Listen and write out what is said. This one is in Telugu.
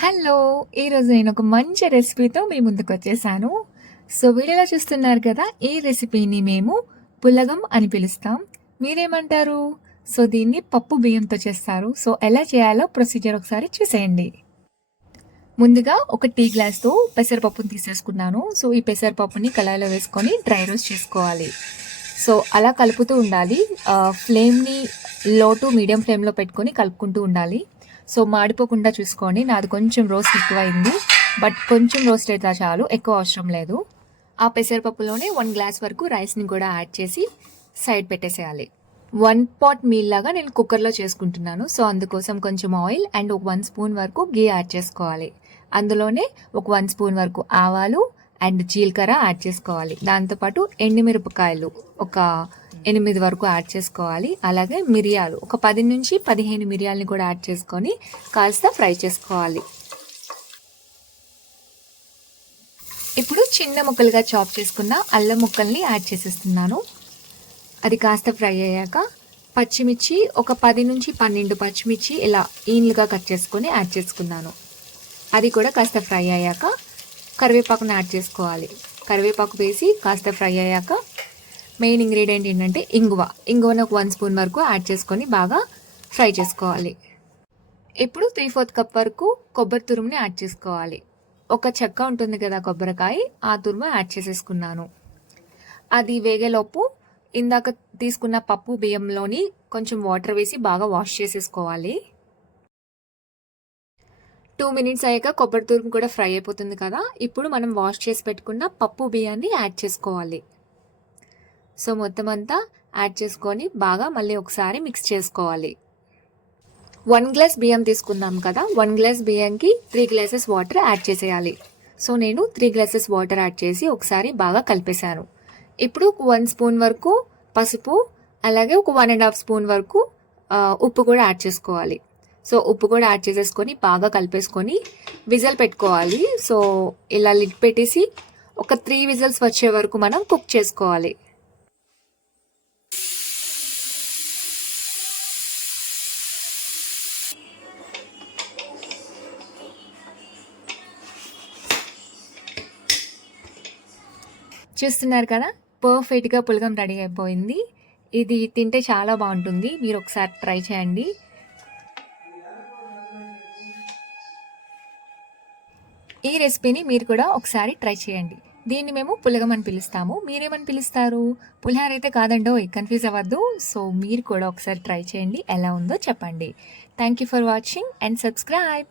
హలో ఈరోజు నేను ఒక మంచి రెసిపీతో మీ ముందుకు వచ్చేసాను. సో వీడియోలో చూస్తున్నారు కదా ఈ రెసిపీని మేము పులగం అని పిలుస్తాం. మీరేమంటారు? సో దీన్ని పప్పు బియ్యంతో చేస్తారు. సో ఎలా చేయాలో ప్రొసీజర్ ఒకసారి చూసేయండి. ముందుగా ఒక టీ గ్లాస్తో పెసరపప్పుని తీసేసుకున్నాను. సో ఈ పెసరపప్పుని కళాయిలో వేసుకొని డ్రై రోస్ట్ చేసుకోవాలి. సో అలా కలుపుతూ ఉండాలి. ఫ్లేమ్ని లో టు మీడియం ఫ్లేమ్లో పెట్టుకొని కలుపుకుంటూ ఉండాలి. సో మాడిపోకుండా చూసుకోండి. నాది కొంచెం రోస్ట్ ఎక్కువైంది. బట్ కొంచెం రోస్ట్ అయితే చాలు. ఎక్కువ అవసరం లేదు. ఆ పెసరపప్పులోనే వన్ గ్లాస్ వరకు రైస్ని కూడా యాడ్ చేసి సైడ్ పెట్టేసేయాలి. వన్ పాట్ మీల్ లాగా నేను కుక్కర్లో చేసుకుంటున్నాను. సో అందుకోసం కొంచెం ఆయిల్ అండ్ ఒక వన్ స్పూన్ వరకు గీ యాడ్ చేసుకోవాలి. అందులోనే ఒక వన్ స్పూన్ వరకు ఆవాలు అండ్ జీలకర్ర యాడ్ చేసుకోవాలి. దాంతోపాటు ఎండుమిరపకాయలు ఒక ఎనిమిది వరకు యాడ్ చేసుకోవాలి. అలాగే మిరియాలు ఒక పది నుంచి పదిహేను మిరియాలని కూడా యాడ్ చేసుకొని కాస్త ఫ్రై చేసుకోవాలి. ఇప్పుడు చిన్న ముక్కలుగా చాప్ చేసుకున్న అల్లం ముక్కల్ని యాడ్ చేసేస్తున్నాను. అది కాస్త ఫ్రై అయ్యాక పచ్చిమిర్చి ఒక పది నుంచి పన్నెండు పచ్చిమిర్చి ఇలా ఈన్లుగా కట్ చేసుకొని యాడ్ చేసుకున్నాను. అది కూడా కాస్త ఫ్రై అయ్యాక కరివేపాకుని యాడ్ చేసుకోవాలి. కరివేపాకు వేసి కాస్త ఫ్రై అయ్యాక మెయిన్ ఇంగ్రీడియంట్ ఏంటంటే ఇంగువ. ఇంగువను ఒక వన్ స్పూన్ వరకు యాడ్ చేసుకొని బాగా ఫ్రై చేసుకోవాలి. ఇప్పుడు త్రీ ఫోర్త్ కప్ వరకు కొబ్బరి తురుముని యాడ్ చేసుకోవాలి. ఒక చెక్క ఉంటుంది కదా కొబ్బరికాయ ఆ తురుము యాడ్ చేసేసుకున్నాను. అది వేగేలోపు ఇందాక తీసుకున్న పప్పు బియ్యంలోని కొంచెం వాటర్ వేసి బాగా వాష్ చేసేసుకోవాలి. టూ మినిట్స్ అయ్యాక కొబ్బరి తురుము కూడా ఫ్రై అయిపోతుంది కదా. ఇప్పుడు మనం వాష్ చేసి పెట్టుకున్న పప్పు బియ్యాన్ని యాడ్ చేసుకోవాలి. సో మొత్తం అంతా యాడ్ చేసుకొని బాగా మళ్ళీ ఒకసారి మిక్స్ చేసుకోవాలి. వన్ గ్లాస్ బియ్యం తీసుకున్నాం కదా. వన్ గ్లాస్ బియ్యంకి త్రీ గ్లాసెస్ వాటర్ యాడ్ చేసేయాలి. సో నేను త్రీ గ్లాసెస్ వాటర్ యాడ్ చేసి ఒకసారి బాగా కలిపేశాను. ఇప్పుడు వన్ స్పూన్ వరకు పసుపు అలాగే ఒక వన్ అండ్ హాఫ్ స్పూన్ వరకు ఉప్పు కూడా యాడ్ చేసుకోవాలి. సో ఉప్పు కూడా యాడ్ చేసేసుకొని బాగా కలిపేసుకొని విజల్ పెట్టుకోవాలి. సో ఇలా లిడ్ పెట్టేసి ఒక త్రీ విజల్స్ వచ్చే వరకు మనం కుక్ చేసుకోవాలి. చూస్తున్నారు కదా? పర్ఫెక్ట్గా పులగం రెడీ అయిపోయింది. ఇది తింటే చాలా బాగుంటుంది. మీరు ఒకసారి ట్రై చేయండి. ఈ రెసిపీని మీరు కూడా ఒకసారి ట్రై చేయండి. దీన్ని మేము పులగం అని పిలుస్తాము. మీరేమని పిలుస్తారు? పులిహార అయితే కాదండో కన్ఫ్యూజ్ అవ్వద్దు. సో మీరు కూడా ఒకసారి ట్రై చేయండి. ఎలా ఉందో చెప్పండి. Thank you for watching and subscribe